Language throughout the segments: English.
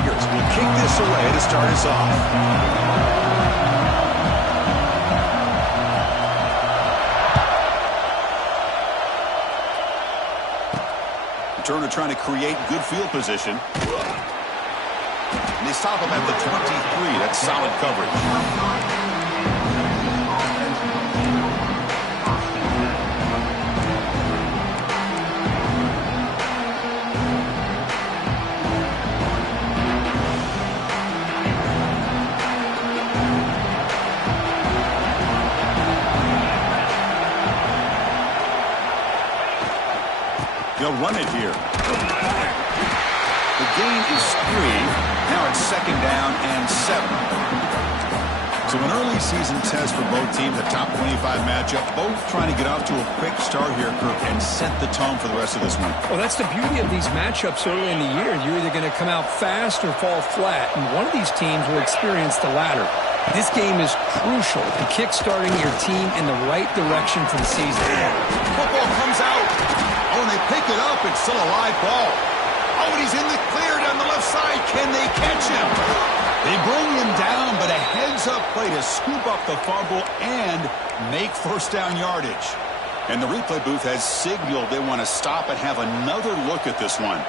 Tigers will kick this away to start us off. Turner trying to create good field position. And they stop him at the 23. That's solid coverage. They'll run it here. The gain is 3. Now it's 2nd down and 7. So an early season test for both teams, a top 25 matchup. Both trying to get off to a quick start here, Kirk, and set the tone for the rest of this one. Well, that's the beauty of these matchups early in the year. You're either going to come out fast or fall flat, and one of these teams will experience the latter. This game is crucial to kick-starting your team in the right direction for the season. Football comes out. Oh, and they pick it up. It's still a live ball. Oh, and he's in the clear down the left side. Can they catch him? They bring him down, but a heads-up play to scoop up the fumble and make first down yardage. And the replay booth has signaled they want to stop and have another look at this one.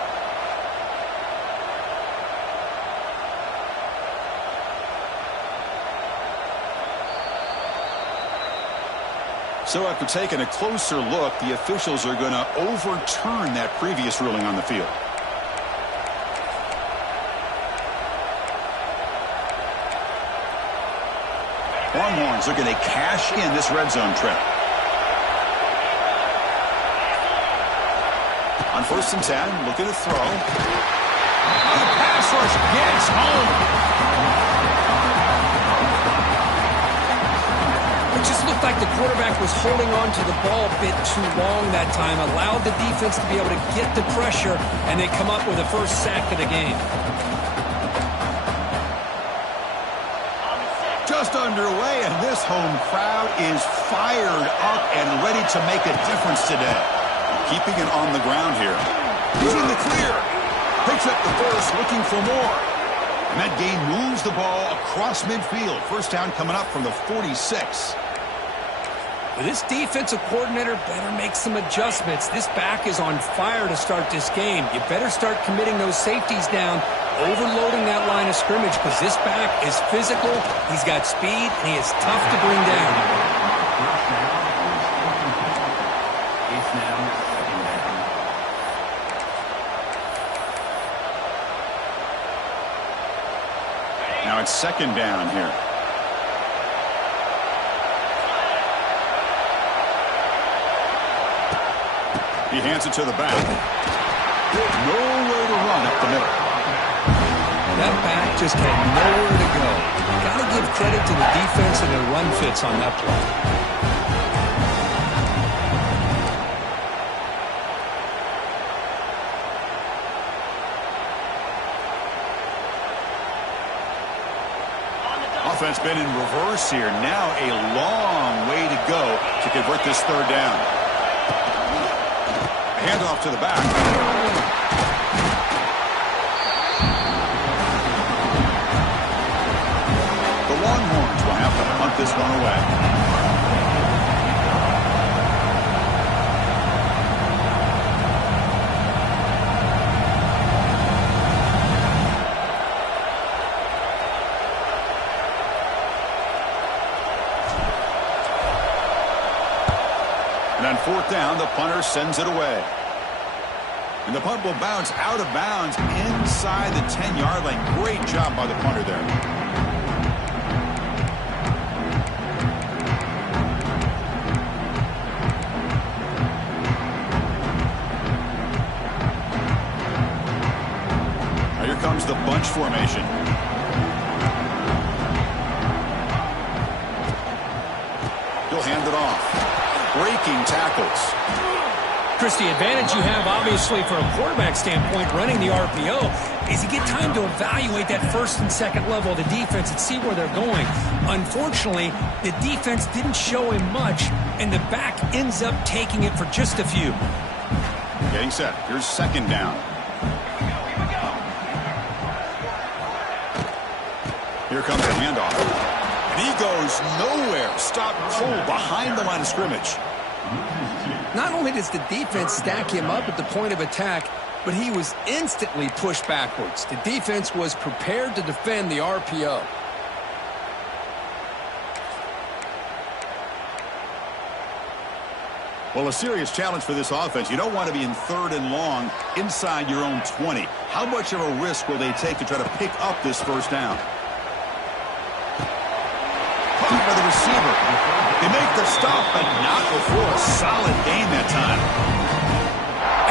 So after taking a closer look, the officials are going to overturn that previous ruling on the field. Longhorns are going to cash in this red zone trip. On 1st and 10, looking to throw. The pass rush gets home. It just looked like the quarterback was holding on to the ball a bit too long that time, allowed the defense to be able to get the pressure, and they come up with the first sack of the game. Just underway, and this home crowd is fired up and ready to make a difference today. Keeping it on the ground here. He's in the clear. Picks up the first, looking for more. And that gain moves the ball across midfield. First down coming up from the 46. This defensive coordinator better make some adjustments. This back is on fire to start this game. You better start committing those safeties down, overloading that line of scrimmage, because this back is physical, he's got speed, and he is tough to bring down. Now it's 2nd down here. He hands it to the back. Nowhere to run up the middle. That back just had nowhere to go. Got to give credit to the defense and their run fits on that play. Offense been in reverse here. Now a long way to go to convert this 3rd down. Handoff to the back. The Longhorns will have to punt this one away. And on 4th down, the punter sends it away. And the punt will bounce out of bounds inside the 10-yard line. Great job by the punter there. Now here comes the bunch formation. He'll hand it off. Breaking tackles. Chris, the advantage you have, obviously, from a quarterback standpoint, running the RPO, is you get time to evaluate that 1st and 2nd level of the defense and see where they're going. Unfortunately, the defense didn't show him much, and the back ends up taking it for just a few. Getting set. Here's 2nd down. Here comes the handoff. And he goes nowhere. Stop cold behind the line of scrimmage. Not only does the defense stack him up at the point of attack, but he was instantly pushed backwards. The defense was prepared to defend the RPO. Well, a serious challenge for this offense. You don't want to be in 3rd and long inside your own 20. How much of a risk will they take to try to pick up this first down? Caught by the receiver. They make the stop, but not before a solid gain that time.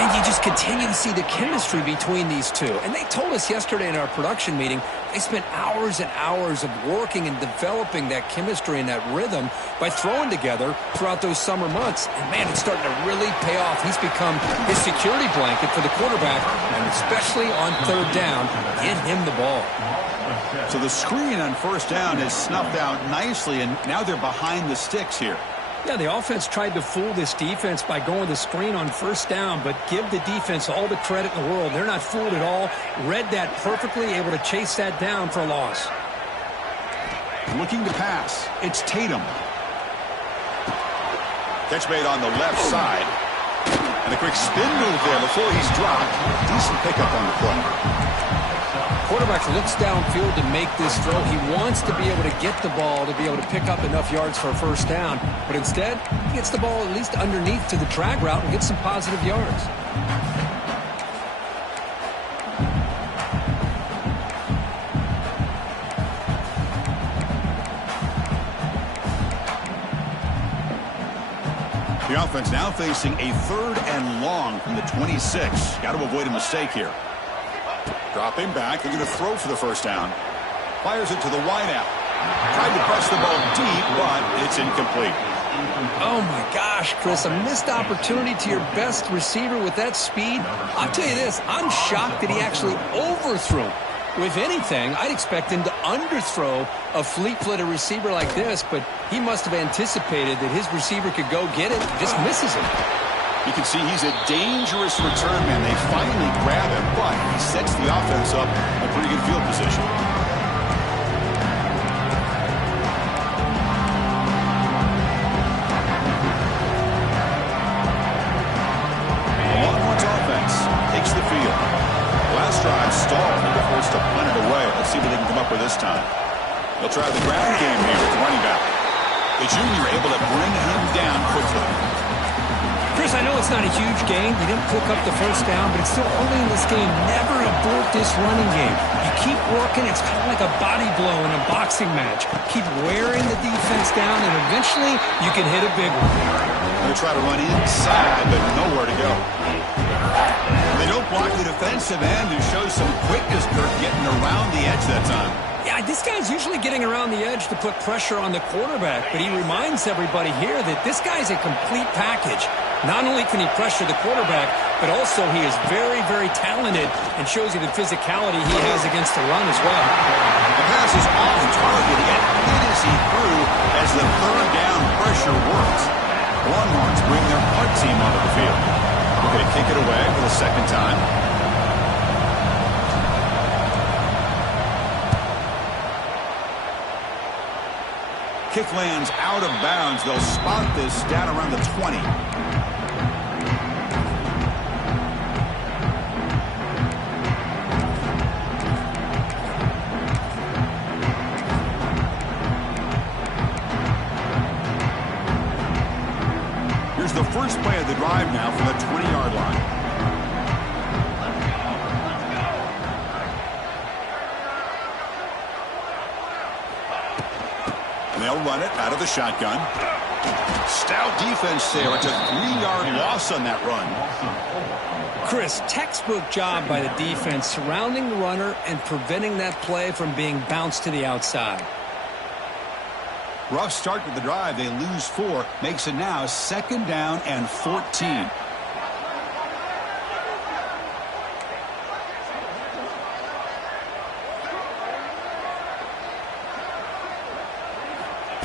And you just continue to see the chemistry between these two. And they told us yesterday in our production meeting, they spent hours and hours of working and developing that chemistry and that rhythm by throwing together throughout those summer months. And, man, it's starting to really pay off. He's become his security blanket for the quarterback, and especially on 3rd down, get him the ball. So the screen on 1st down is snuffed out nicely, and now they're behind the sticks here. Yeah, the offense tried to fool this defense by going the screen on 1st down, but give the defense all the credit in the world. They're not fooled at all. Read that perfectly, able to chase that down for a loss. Looking to pass. It's Tatum. Catch made on the left side. And a quick spin move there before he's dropped. Decent pickup on the play. Quarterback looks downfield to make this throw. He wants to be able to get the ball to be able to pick up enough yards for a 1st down. But instead, he gets the ball at least underneath to the drag route and gets some positive yards. The offense now facing a 3rd and long from the 26. Got to avoid a mistake here. Dropping back, they're going to throw for the 1st down. Fires it to the wideout. Tried to press the ball deep, but it's incomplete. Oh, my gosh, Chris, a missed opportunity to your best receiver with that speed. I'll tell you this, I'm shocked that he actually overthrew him. If anything, I'd expect him to underthrow a fleet-footed receiver like this, but he must have anticipated that his receiver could go get it and just misses him. You can see he's a dangerous return man. They finally grab him, but he sets the offense up in a pretty good field position. The Longhorns offense takes the field. Last drive stalled and they're forced to punt it away. Let's see what they can come up with this time. They'll try the ground game here with the running back. The junior able to bring him down quickly. Chris, I know it's not a huge gain. You didn't pick up the 1st down, but it's still early in this game. Never abort this running game. You keep working. It's kind of like a body blow in a boxing match. Keep wearing the defense down, and eventually you can hit a big one. They're going to try to run inside, but nowhere to go. They don't block the defensive end and show some quickness, Kirk, getting around the edge that time. Yeah, this guy's usually getting around the edge to put pressure on the quarterback, but he reminds everybody here that this guy's a complete package. Not only can he pressure the quarterback, but also he is very, very talented and shows you the physicality he has against the run as well. The pass is off target. He got hit as he threw as the 3rd down pressure works. Longhorns bring their punt team onto the field. They're going to kick it away for the 2nd time. Kick lands out of bounds. They'll spot this down around the 20. Here's the first play of the drive now from the 20-yard line. They'll run it out of the shotgun. Stout defense there. It's a 3-yard loss on that run. Chris, textbook job by the defense surrounding the runner and preventing that play from being bounced to the outside. Rough start to the drive. They lose 4. Makes it now 2nd down and 14.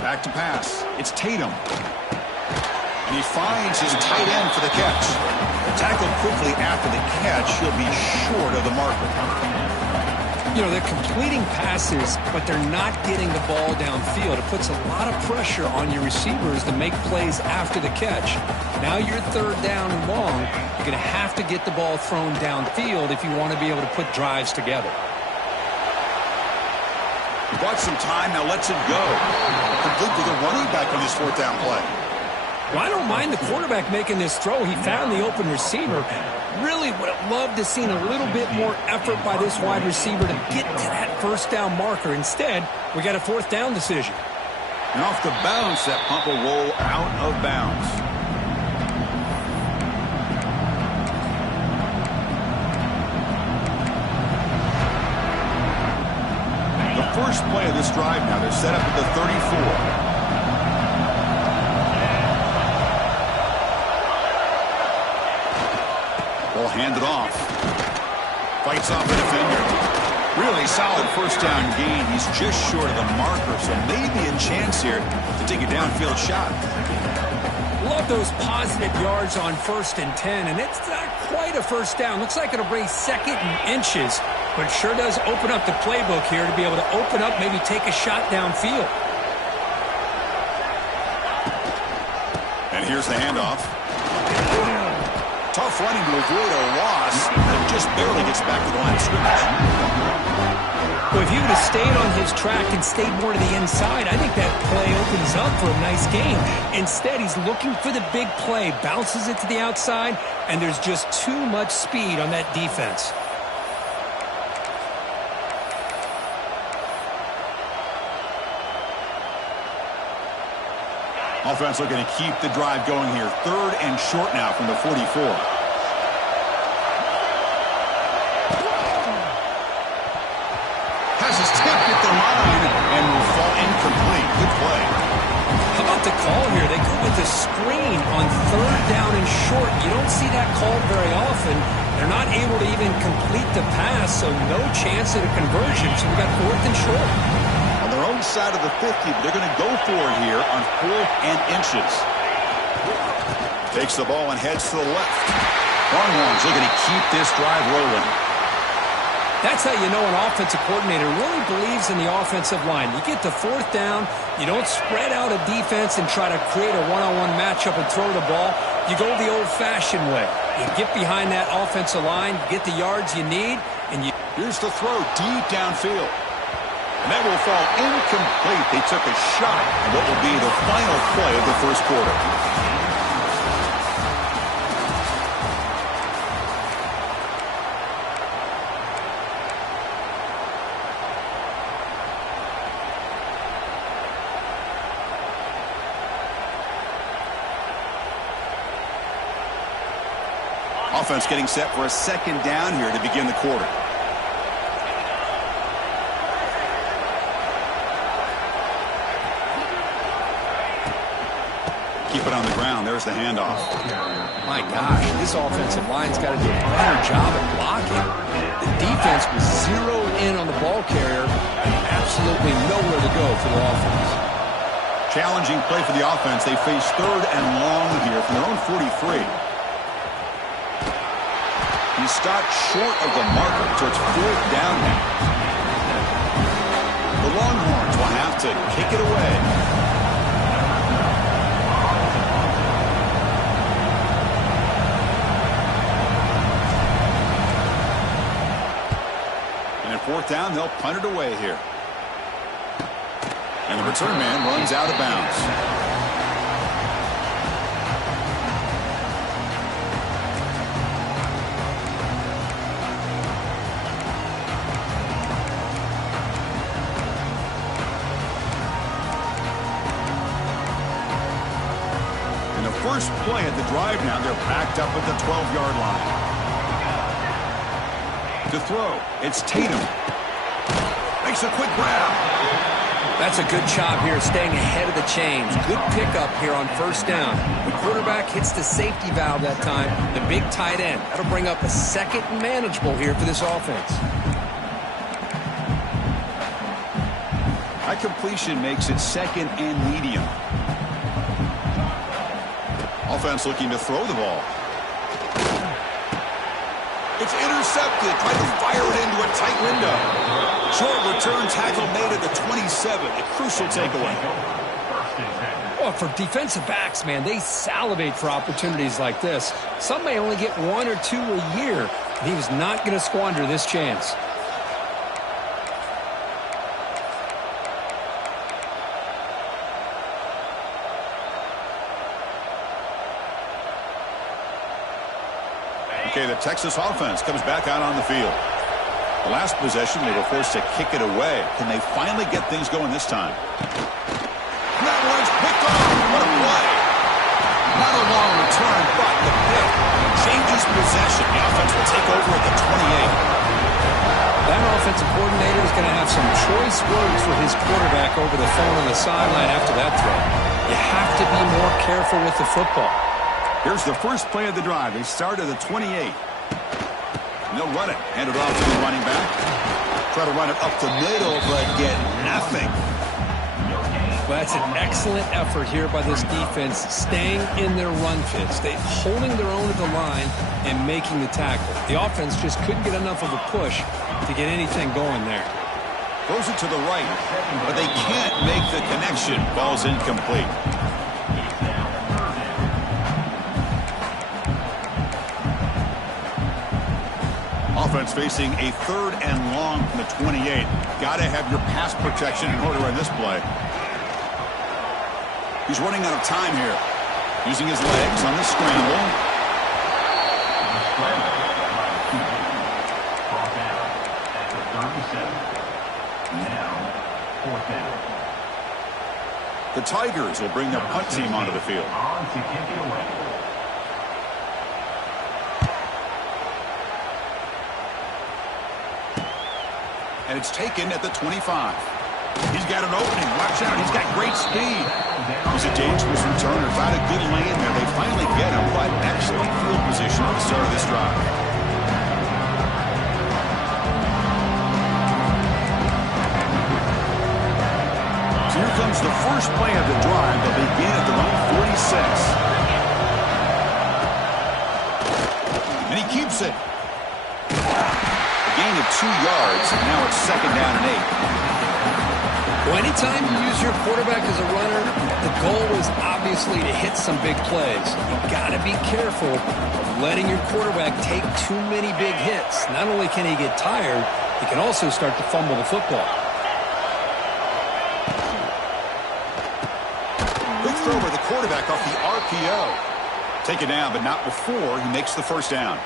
Back to pass. It's Tatum. And he finds his tight end for the catch. Tackled quickly after the catch. He'll be short of the marker. You know, they're completing passes, but they're not getting the ball downfield. It puts a lot of pressure on your receivers to make plays after the catch. Now you're third down and long. You're going to have to get the ball thrown downfield if you want to be able to put drives together. Bought some time, now lets it go. Complete to the running back on this fourth down play. Well, I don't mind the quarterback making this throw. He found the open receiver. Really would have loved to have seen a little bit more effort by this wide receiver to get to that first down marker. Instead, we got a fourth down decision. And off the bounce, that pump will roll out of bounds. The first play of this drive now, they're set up at the 34. Ball handed off. Fights off the defender. Really solid first down gain. He's just short of the marker, so maybe a chance here to take a downfield shot. Love those positive yards on 1st and 10, and it's not quite a first down. Looks like it'll bring 2nd and inches, but sure does open up the playbook here to be able to open up, maybe take a shot downfield. And here's the handoff. Tough running to avoid a loss. That just barely gets back to the line of scrimmage. Well, if he would have stayed on his track and stayed more to the inside, I think that play opens up for a nice game. Instead, he's looking for the big play, bounces it to the outside, and there's just too much speed on that defense. Offense looking to keep the drive going here. 3rd and short now from the 44. Has his tip hit the line and will fall incomplete. Good play. How about the call here? They go with the screen on 3rd down and short. You don't see that called very often. They're not able to even complete the pass, so no chance at a conversion. So we got 4th and short. On their own side of the 50, but they're going to go for it here on 4th and inches. Takes the ball and heads to the left. Longhorns looking to keep this drive rolling. That's how you know an offensive coordinator really believes in the offensive line. You get to 4th down, you don't spread out a defense and try to create a one-on-one matchup and throw the ball. You go the old-fashioned way. You get behind that offensive line, you get the yards you need, and you... Here's the throw deep downfield. And that will fall incomplete. They took a shot at what will be the final play of the first quarter. Offense getting set for a 2nd down here to begin the quarter. Keep it on the ground. There's the handoff. My gosh, this offensive line's got to do a better job at blocking. The defense was zeroed in on the ball carrier and absolutely nowhere to go for the offense. Challenging play for the offense. They face 3rd and long here from their own 43. He stopped short of the marker, so it's 4th down now. The Longhorns will have to kick it away. And at 4th down, they'll punt it away here. And the return man runs out of bounds. First play at the drive now. They're backed up at the 12-yard line. To throw, it's Tatum. Makes a quick grab. That's a good job here, staying ahead of the chains. Good pickup here on 1st down. The quarterback hits the safety valve that time. The big tight end. That'll bring up a 2nd and manageable here for this offense. High completion makes it 2nd and medium. Offense looking to throw the ball. It's intercepted. Tried to fire it into a tight window. Short return tackle made at the 27. A crucial takeaway. Well, for defensive backs, man, they salivate for opportunities like this. Some may only get 1 or 2 a year. He was not going to squander this chance. Okay, the Texas offense comes back out on the field. The last possession, they were forced to kick it away. Can they finally get things going this time? That one's picked off. What a play. Not a long return, but the pick changes possession. The offense will take over at the 28. That offensive coordinator is going to have some choice words for his quarterback over the phone on the sideline after that throw. You have to be more careful with the football. Here's the first play of the drive. They start at the 28. And they'll run it. Hand it off to the running back. Try to run it up the middle, but get nothing. Well, that's an excellent effort here by this defense, staying in their run fits. They holding their own at the line and making the tackle. The offense just couldn't get enough of a push to get anything going there. Throws it to the right, but they can't make the connection. Ball's incomplete. Offense facing a 3rd and long from the 28. Got to have your pass protection in order on this play. He's running out of time here. Using his legs on the scramble. The Tigers will bring their punt team onto the field. And it's taken at the 25. He's got an opening. Watch out. He's got great speed. He's a dangerous returner. Found a good lane there. They finally get him, but excellent field position at the start of this drive. So here comes the first play of the drive. They'll begin at their own 46. And he keeps it. Gain of 2 yards, and now it's 2nd down and 8. Well, anytime you use your quarterback as a runner, the goal is obviously to hit some big plays. You've got to be careful of letting your quarterback take too many big hits. Not only can he get tired, he can also start to fumble the football. Quick throw by the quarterback off the RPO. Taken down, but not before he makes the first down.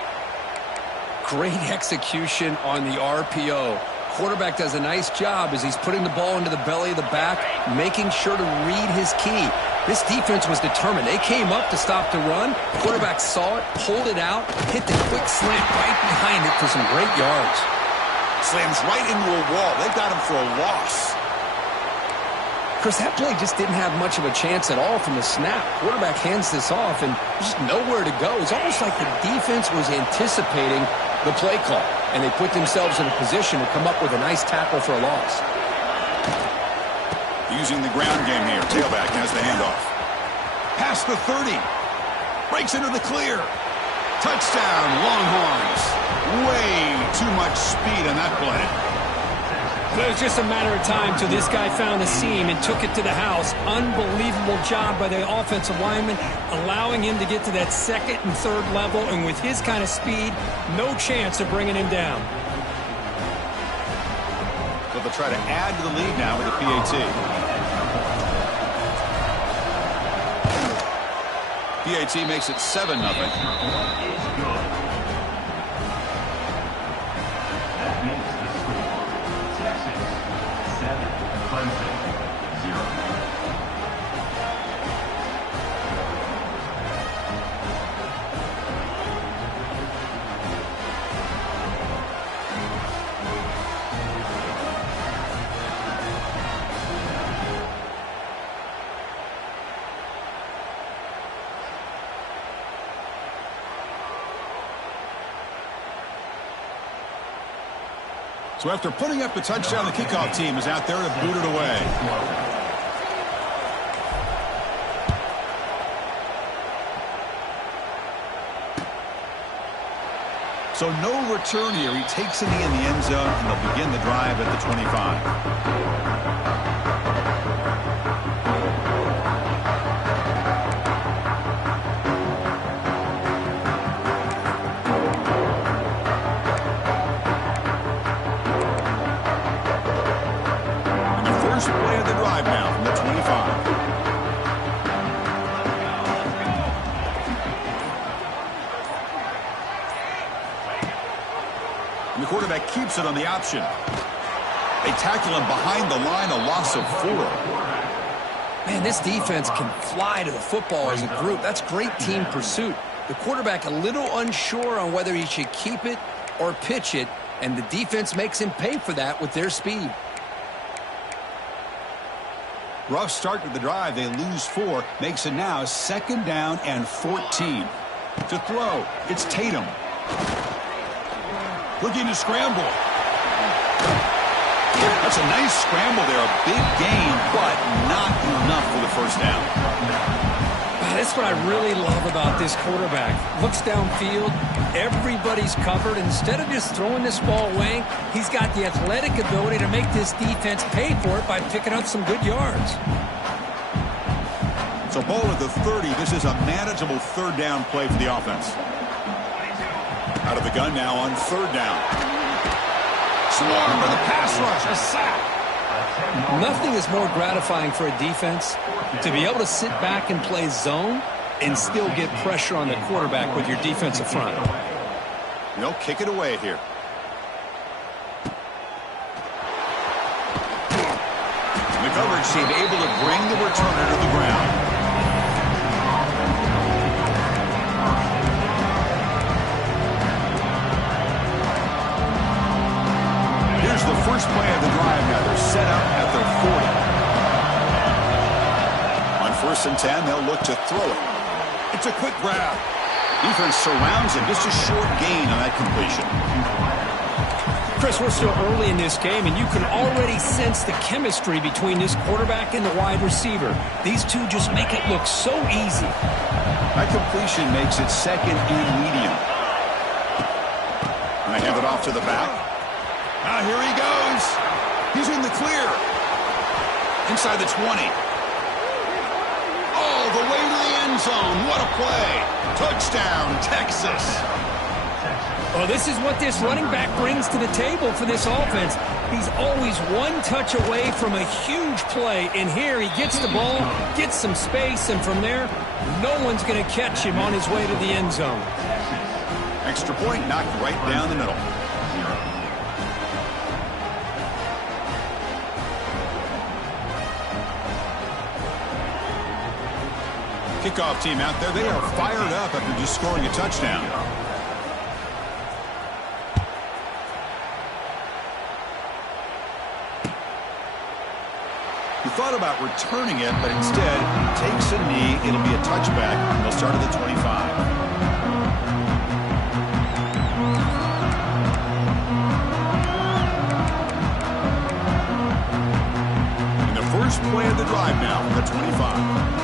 Great execution on the RPO. Quarterback does a nice job as he's putting the ball into the belly of the back, making sure to read his key. This defense was determined. They came up to stop the run. Quarterback saw it, pulled it out, hit the quick slant right behind it for some great yards. Slams right into a wall. They got him for a loss. Chris, that play just didn't have much of a chance at all from the snap. Quarterback hands this off and just nowhere to go. It's almost like the defense was anticipating the play call, and they put themselves in a position to come up with a nice tackle for a loss. Using the ground game here. Tailback has the handoff. Past the 30. Breaks into the clear. Touchdown, Longhorns. Way too much speed on that play. It was just a matter of time till this guy found a seam and took it to the house. Unbelievable job by the offensive lineman, allowing him to get to that 2nd and 3rd level, and with his kind of speed, no chance of bringing him down. So they'll try to add to the lead now with a PAT. PAT makes it 7-0. So after putting up the touchdown, the kickoff team is out there to boot it away. So no return here. He takes a knee in the end zone, and they'll begin the drive at the 25. And the first play of the drive now from the 25. And the quarterback keeps it on the option. They tackle him behind the line, a loss of 4. Man, this defense can fly to the football as a group. That's great team pursuit. The quarterback a little unsure on whether he should keep it or pitch it, and the defense makes him pay for that with their speed. Rough start to the drive. They lose 4. Makes it now 2nd down and 14. To throw, it's Tatum. Looking to scramble. That's a nice scramble there. A big gain, but not enough for the first down. That's what I really love about this quarterback. Looks downfield. Everybody's covered. Instead of just throwing this ball away, he's got the athletic ability to make this defense pay for it by picking up some good yards. So ball at the 30. This is a manageable 3rd down play for the offense. Out of the gun now on 3rd down. Swarm with a pass rush, a sack. Nothing is more gratifying for a defense to be able to sit back and play zone and still get pressure on the quarterback with your defensive front. They'll kick it away here. And the coverage team able to bring the returner to the ground. The first play of the drive now. They're set up at their 40. On 1st and 10, they'll look to throw it. It's a quick grab. Defense surrounds him. Just a short gain on that completion. Chris, we're still early in this game, and you can already sense the chemistry between this quarterback and the wide receiver. These two just make it look so easy. That completion makes it 2nd and medium. And they hand it off to the back. Now here he goes. He's in the clear. Inside the 20. All the way to the end zone. What a play. Touchdown, Texas. Oh, this is what this running back brings to the table for this offense. He's always one touch away from a huge play. And here he gets the ball, gets some space, and from there, no one's going to catch him on his way to the end zone. Extra point knocked right down the middle. Kickoff team out there. They are fired up after just scoring a touchdown. He thought about returning it, but instead takes a knee. It'll be a touchback, and they'll start at the 25. And the first play of the drive now from the 25.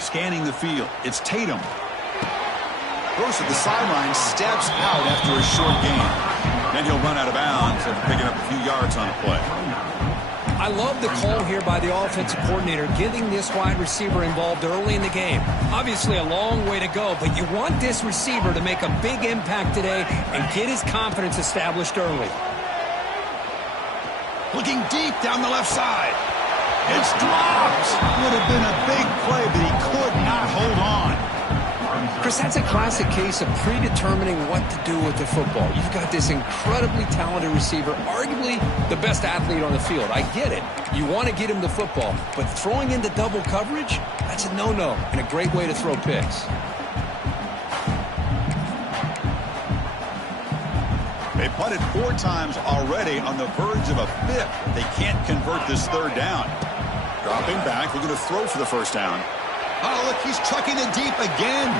Scanning the field, it's Tatum. Goes to the sideline, steps out after a short gain. Then he'll run out of bounds after picking up a few yards on a play. I love the call here by the offensive coordinator, getting this wide receiver involved early in the game. Obviously a long way to go, but you want this receiver to make a big impact today and get his confidence established early. Looking deep down the left side. It's dropped. Would have been a big play, but he could not hold on. Chris, that's a classic case of predetermining what to do with the football. You've got this incredibly talented receiver, arguably the best athlete on the field. I get it. You want to get him the football, but throwing into double coverage, that's a no-no and a great way to throw picks. They punted 4 times already on the verge of a 5th. They can't convert this 3rd down. Dropping back, looking to throw for the first down. Oh, look, he's chucking it deep again.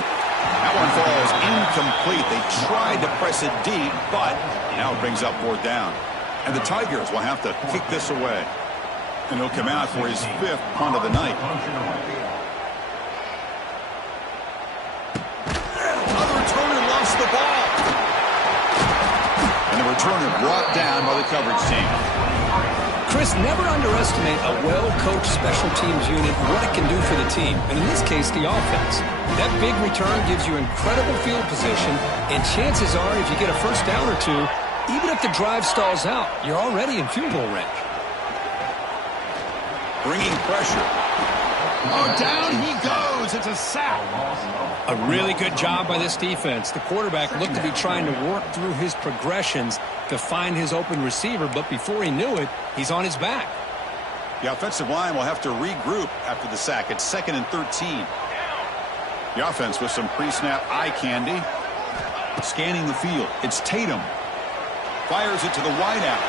That one falls incomplete. They tried to press it deep, but now it brings up 4th down. And the Tigers will have to kick this away. And he'll come out for his 5th punt of the night. lost the ball. And the returner brought down by the coverage team. Chris, never underestimate a well-coached special teams unit and what it can do for the team, and in this case, the offense. That big return gives you incredible field position, and chances are, if you get a first down or two, even if the drive stalls out, you're already in field goal range. Bringing pressure. Oh, down he goes. It's a sack. A really good job by this defense. The quarterback looked to be trying to work through his progressions to find his open receiver, but before he knew it, he's on his back. The offensive line will have to regroup after the sack. It's 2nd and 13. The offense with some pre-snap eye candy. Scanning the field. It's Tatum. Fires it to the wideout.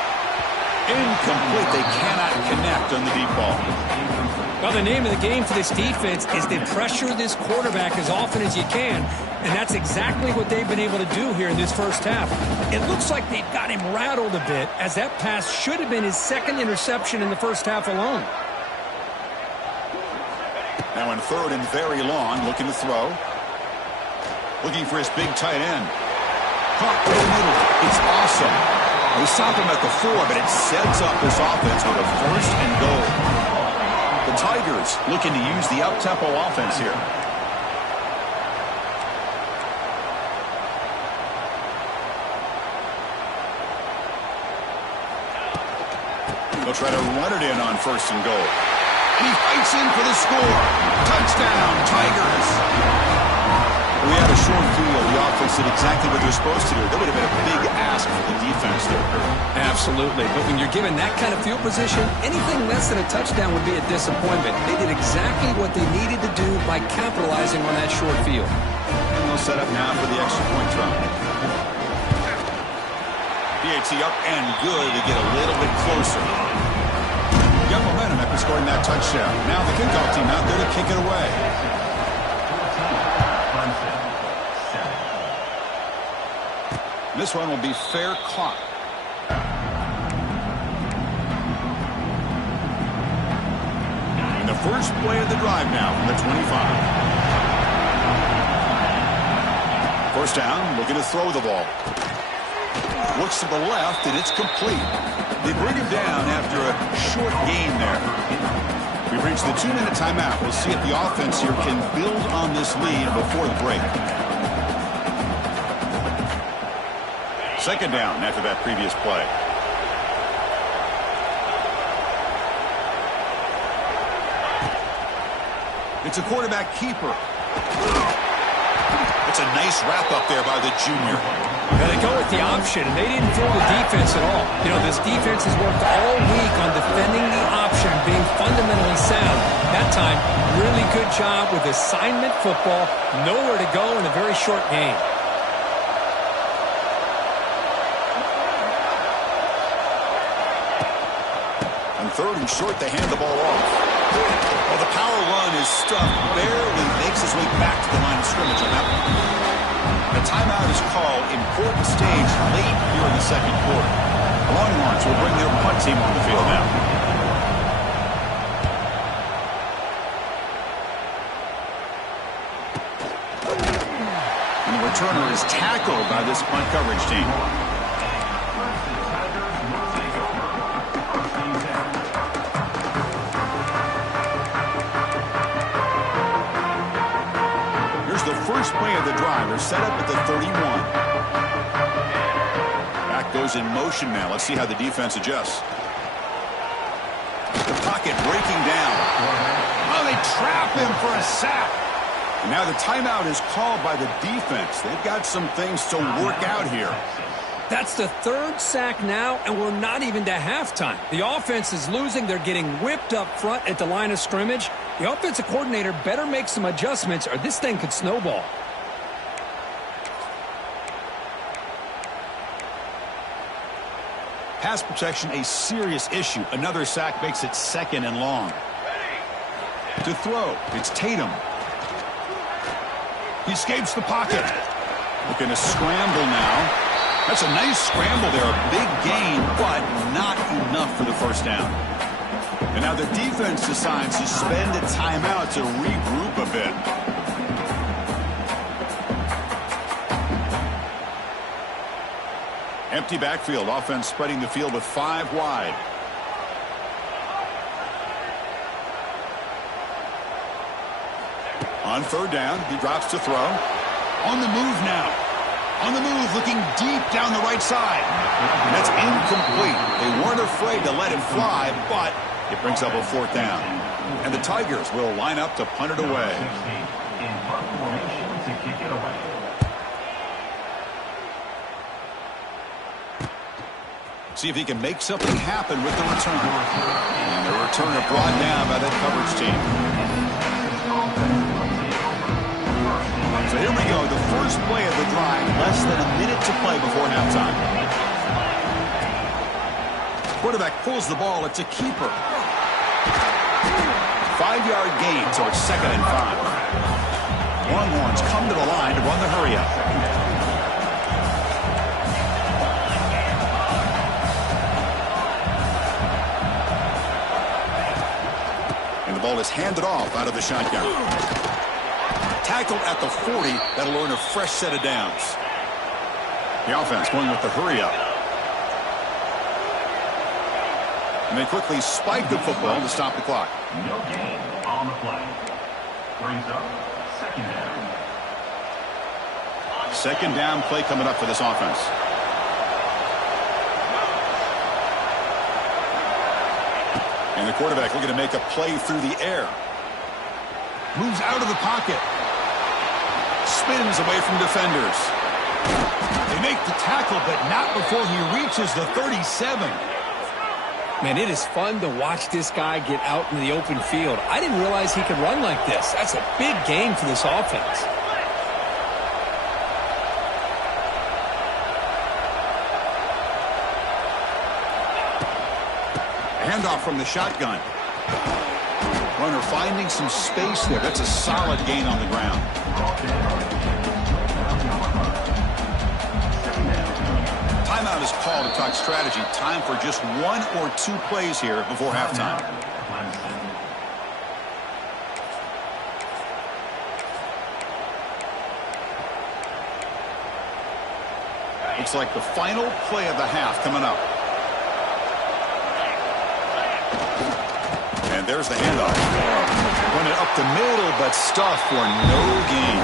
Incomplete. They cannot connect on the deep ball. Well, the name of the game for this defense is to pressure this quarterback as often as you can, and that's exactly what they've been able to do here in this first half. It looks like they've got him rattled a bit, as that pass should have been his 2nd interception in the first half alone. Now in 3rd and very long, looking to throw. Looking for his big tight end. Caught in the middle. It's awesome. They stop him at the 4, but it sets up this offense with a 1st and goal. The Tigers looking to use the up-tempo offense here. They'll try to run it in on 1st and goal. And he fights in for the score. Touchdown, Tigers. We had a short field. The offense did exactly what they're supposed to do. That would have been a big ask for the defense there. Absolutely. But when you're given that kind of field position, anything less than a touchdown would be a disappointment. They did exactly what they needed to do by capitalizing on that short field. And they'll set up now for the extra point try. PAT up and good to get a little bit closer. Got momentum after scoring that touchdown. Now the kickoff team out there to kick it away. This one will be fair caught. And the first play of the drive now from the 25. First down, looking to throw the ball. Looks to the left, and it's complete. They bring him down after a short gain there. We've reached the 2-minute timeout. We'll see if the offense here can build on this lead before the break. Second down after that previous play. It's a quarterback keeper. It's a nice wrap up there by the junior. Now they go with the option, and they didn't fool the defense at all. You know, this defense has worked all week on defending the option, being fundamentally sound. That time, really good job with assignment football. Nowhere to go in a very short game. On 3rd and short, they hand the ball off. Well, the power run is stuffed, barely makes his way back to the line of scrimmage on that one. The timeout is called. Important stage late here in the second quarter. The Longhorns will bring their punt team on the field now. And the returner is tackled by this punt coverage team. First play of the drive. They're set up at the 31. Back goes in motion now. Let's see how the defense adjusts. The pocket breaking down. Oh, they trap him for a sack. And now the timeout is called by the defense. They've got some things to work out here. That's the 3rd sack now, and we're not even to halftime. The offense is losing. They're getting whipped up front at the line of scrimmage. The offensive coordinator better make some adjustments, or this thing could snowball. Pass protection, a serious issue. Another sack makes it 2nd and long. To throw, it's Tatum. He escapes the pocket. Looking to scramble now. That's a nice scramble there. A big gain, but not enough for the first down. And now the defense decides to spend a timeout to regroup a bit. Empty backfield. Offense spreading the field with 5 wide. On third down, he drops to throw. On the move now. On the move, looking deep down the right side. That's incomplete. They weren't afraid to let it fly, but it brings up a 4th down. And the Tigers will line up to punt it away. See if he can make something happen with the return. And the returner brought down by that coverage team. So here we go, the first play of the drive, less than a minute to play before halftime. Quarterback pulls the ball, it's a keeper. 5-yard gain, so it's 2nd and 5. Longhorns come to the line to run the hurry up. And the ball is handed off out of the shotgun. Tackled at the 40. That'll earn a fresh set of downs. The offense going with the hurry up. And they quickly spike the football to stop the clock. No gain on the play. Brings up 2nd down. 2nd down play coming up for this offense. And the quarterback looking to make a play through the air. Moves out of the pocket. Spins away from defenders. They make the tackle, but not before he reaches the 37. Man, it is fun to watch this guy get out in the open field. I didn't realize he could run like this. That's a big game for this offense. Handoff from the shotgun. Runner finding some space there. That's a solid gain on the ground. Timeout is called to talk strategy. Time for just 1 or 2 plays here before halftime. Looks like the final play of the half coming up. And there's the handoff. Run it up the middle, but stuffed for no gain.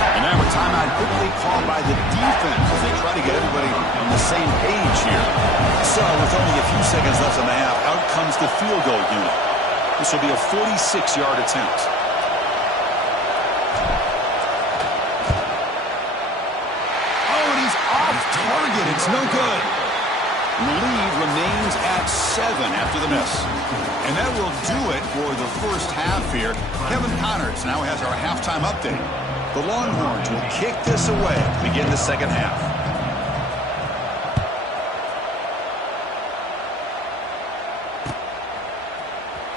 And now a timeout quickly called by the defense as they try to get everybody on the same page here. So with only a few seconds left in the half, out comes the field goal unit. This will be a 46-yard attempt. Oh, and he's off target. It's no good. The lead remains at 7 after the miss. And that will do it for the first half here. Kevin Connors now has our halftime update. The Longhorns will kick this away to begin the second half.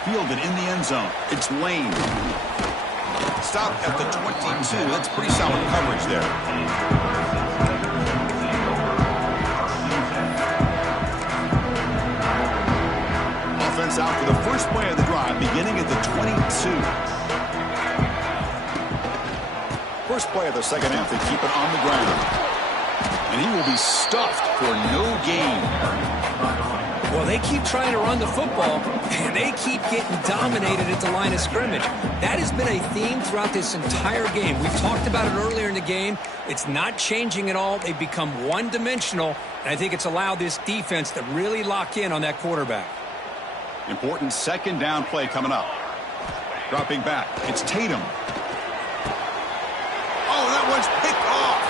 Fielded in the end zone. It's Lane. Stop at the 22. That's pretty solid coverage there. Offense out for the first play of the drive, beginning at the 22. First play of the second half, they keep it on the ground. And he will be stuffed for no gain. Well, they keep trying to run the football, and they keep getting dominated at the line of scrimmage. That has been a theme throughout this entire game. We've talked about it earlier in the game. It's not changing at all. They've become one-dimensional, and I think it's allowed this defense to really lock in on that quarterback. Important second down play coming up. Dropping back. It's Tatum. Oh, that one's picked off.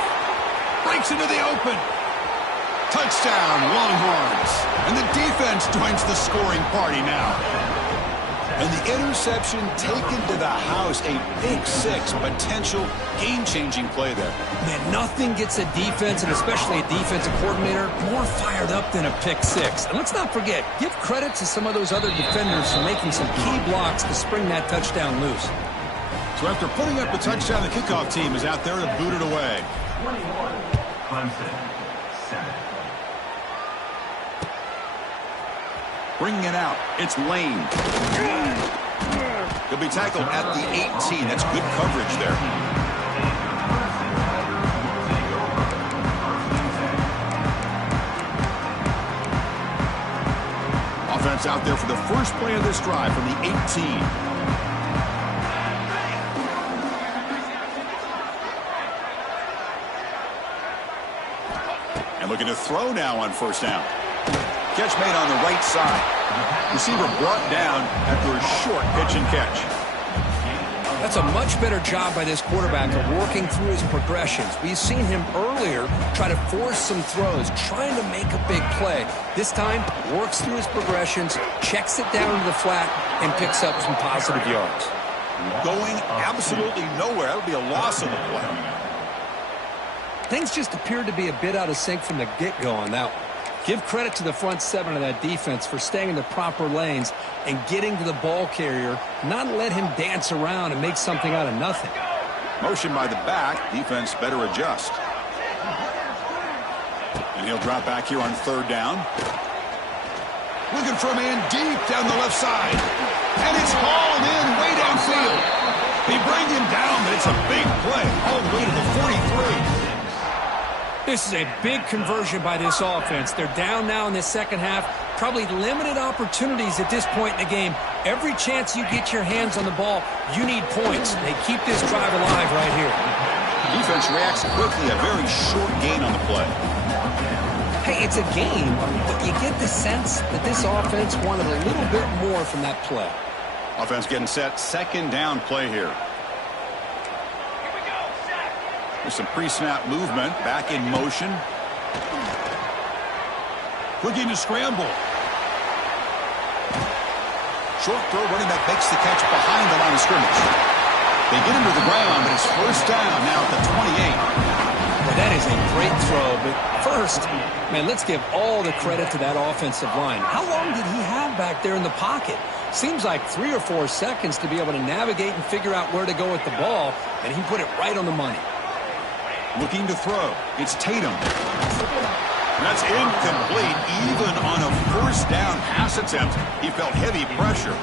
Breaks into the open. Touchdown, Longhorns. And the defense joins the scoring party now. And the interception taken to the house. A big 6 potential game-changing play there. Man, nothing gets a defense, and especially a defensive coordinator, more fired up than a pick 6. And let's not forget, give credit to some of those other defenders for making some key blocks to spring that touchdown loose. So after putting up the touchdown, the kickoff team is out there to boot it away. 21, Clemson, 7. Bringing it out, it's Lane. He'll be tackled at the 18. That's good coverage there. It's out there for the first play of this drive from the 18. And looking to throw now on first down. Catch made on the right side. Receiver brought down after a short pitch and catch. That's a much better job by this quarterback of working through his progressions. We've seen him earlier try to force some throws, trying to make a big play. This time, works through his progressions, checks it down to the flat, and picks up some positive yards. Going absolutely nowhere. That would be a loss on the play. Things just appeared to be a bit out of sync from the get-go on that one. Give credit to the front seven of that defense for staying in the proper lanes and getting to the ball carrier, not let him dance around and make something out of nothing. Motion by the back. Defense better adjust. And he'll drop back here on third down. Looking for a man deep down the left side. And it's hauled in way downfield. They bring him down, but it's a big play all the way to the 43. This is a big conversion by this offense. They're down now in the second half. Probably limited opportunities at this point in the game. Every chance you get your hands on the ball, you need points. They keep this drive alive right here. Defense reacts quickly. A very short gain on the play. Hey, it's a game, but you get the sense that this offense wanted a little bit more from that play. Offense getting set. Second down play here. There's some pre-snap movement. Back in motion. Looking to scramble. Short throw, running back makes the catch behind the line of scrimmage. They get him to the ground, but it's first down now at the 28. Well, that is a great throw, but first, man, let's give all the credit to that offensive line. How long did he have back there in the pocket? Seems like 3 or 4 seconds to be able to navigate and figure out where to go with the ball, and he put it right on the money. Looking to throw. It's Tatum. That's incomplete. Even on a first down pass attempt, he felt heavy pressure.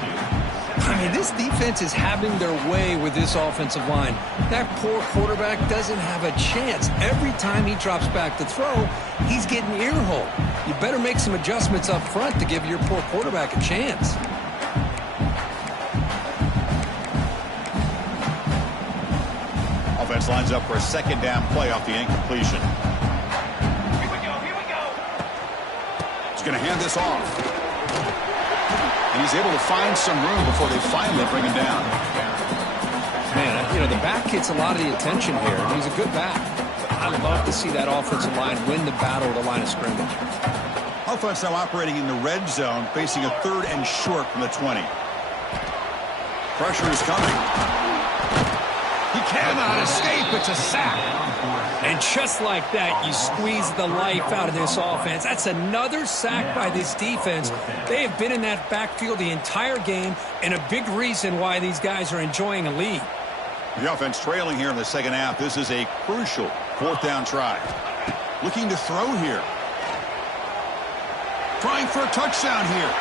I mean, this defense is having their way with this offensive line. That poor quarterback doesn't have a chance. Every time he drops back to throw, he's getting ear-hole. You better make some adjustments up front to give your poor quarterback a chance. Offense lines up for a second down play off the incompletion. Here we go. He's going to hand this off. And he's able to find some room before they finally bring him down. Man, you know, the back gets a lot of the attention here. He's a good back. But I love to see that offensive line win the battle at the line of scrimmage. Offense now operating in the red zone, facing a third and short from the 20. Pressure is coming. He cannot escape. It's a sack. And just like that, you squeeze the life out of this offense. That's another sack by this defense. They have been in that backfield the entire game, and a big reason why these guys are enjoying a lead. The offense trailing here in the second half. This is a crucial fourth down try. Looking to throw here. Trying for a touchdown here.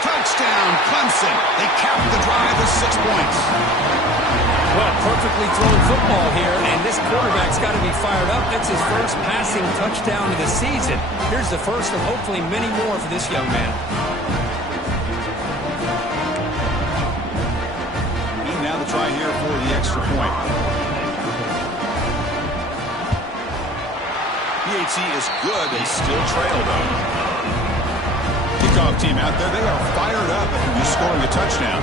Touchdown, Clemson. They cap the drive with 6 points. Well, perfectly thrown football here, and this quarterback's got to be fired up. That's his first passing touchdown of the season. Here's the first of hopefully many more for this young man. And now the try here for the extra point. PAT is good. They still trail, though. Kickoff team out there. They are fired up after just scoring a touchdown.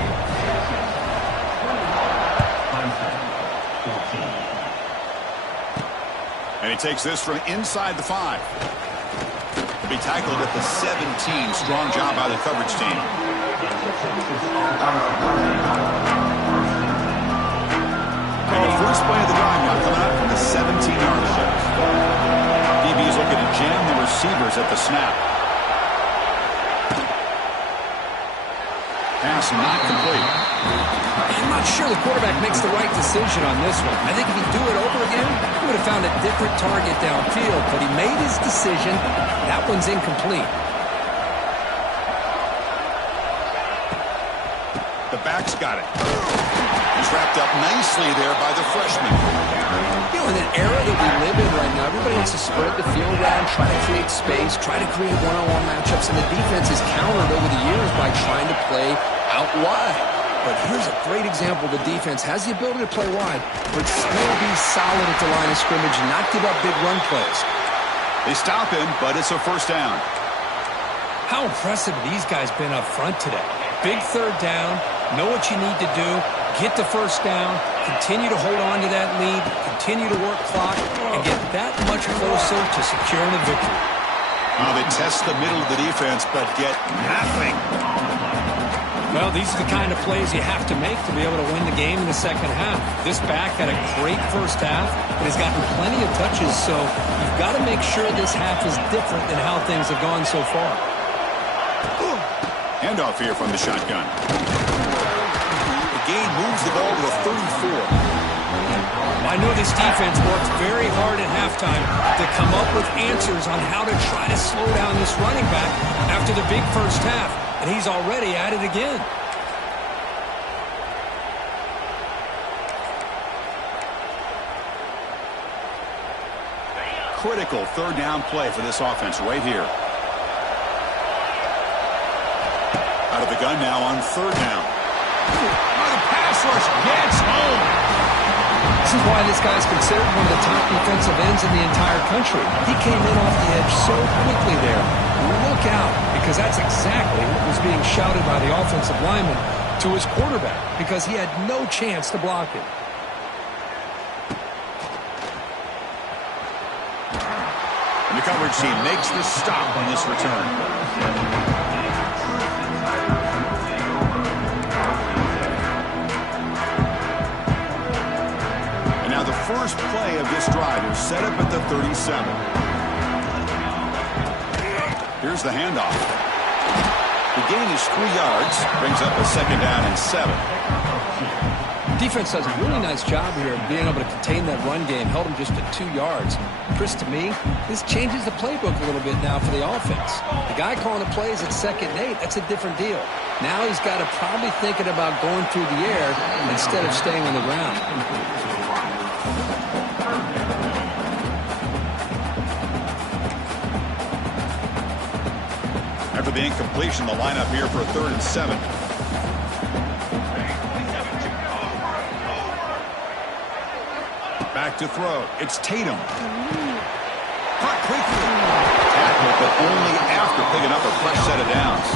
And he takes this from inside the 5. He'll be tackled at the 17. Strong job by the coverage team. And the first play of the drive now coming out from the 17-yard line. DB's looking to jam the receivers at the snap. Pass not complete. I'm not sure the quarterback makes the right decision on this one. I think if he'd do it over again, he would have found a different target downfield, but he made his decision. That one's incomplete. The back's got it. He's wrapped up nicely there by the freshman. You know, in an era that we live in right now, everybody wants to spread the field around, try to create space, try to create one-on-one matchups, and the defense is countered over the years by trying to play out wide. But here's a great example. The defense has the ability to play wide, but still be solid at the line of scrimmage and not give up big run plays. They stop him, but it's a first down. How impressive have these guys been up front today? Big third down, know what you need to do, get the first down, continue to hold on to that lead, continue to work clock, and get that much closer to securing a victory. They test the middle of the defense, but get nothing. Well, these are the kind of plays you have to make to be able to win the game in the second half. This back had a great first half and has gotten plenty of touches, so you've got to make sure this half is different than how things have gone so far. Handoff here from the shotgun. The game moves the ball to the 34. I know this defense worked very hard at halftime to come up with answers on how to try to slow down this running back after the big first half, and he's already at it again. Critical third down play for this offense right here. Out of the gun now on third down. The pass rush gets home. This is why this guy's considered one of the top defensive ends in the entire country. He came in off the edge so quickly there. Look out, because that's exactly what was being shouted by the offensive lineman to his quarterback, because he had no chance to block it. And the coverage team makes the stop on this return. First play of this drive is set up at the 37. Here's the handoff. The gain is 3 yards, brings up a second down and 7. Defense does a really nice job here of being able to contain that run game, held them just at 2 yards. Chris, to me, this changes the playbook a little bit now for the offense. The guy calling the plays at 2nd and 8, that's a different deal. Now he's got to probably thinking about going through the air instead of staying on the ground. After the incompletion, the lineup here for a 3rd and 7. Back to throw. It's Tatum. Caught quickly. Tackle, but only after picking up a fresh set of downs.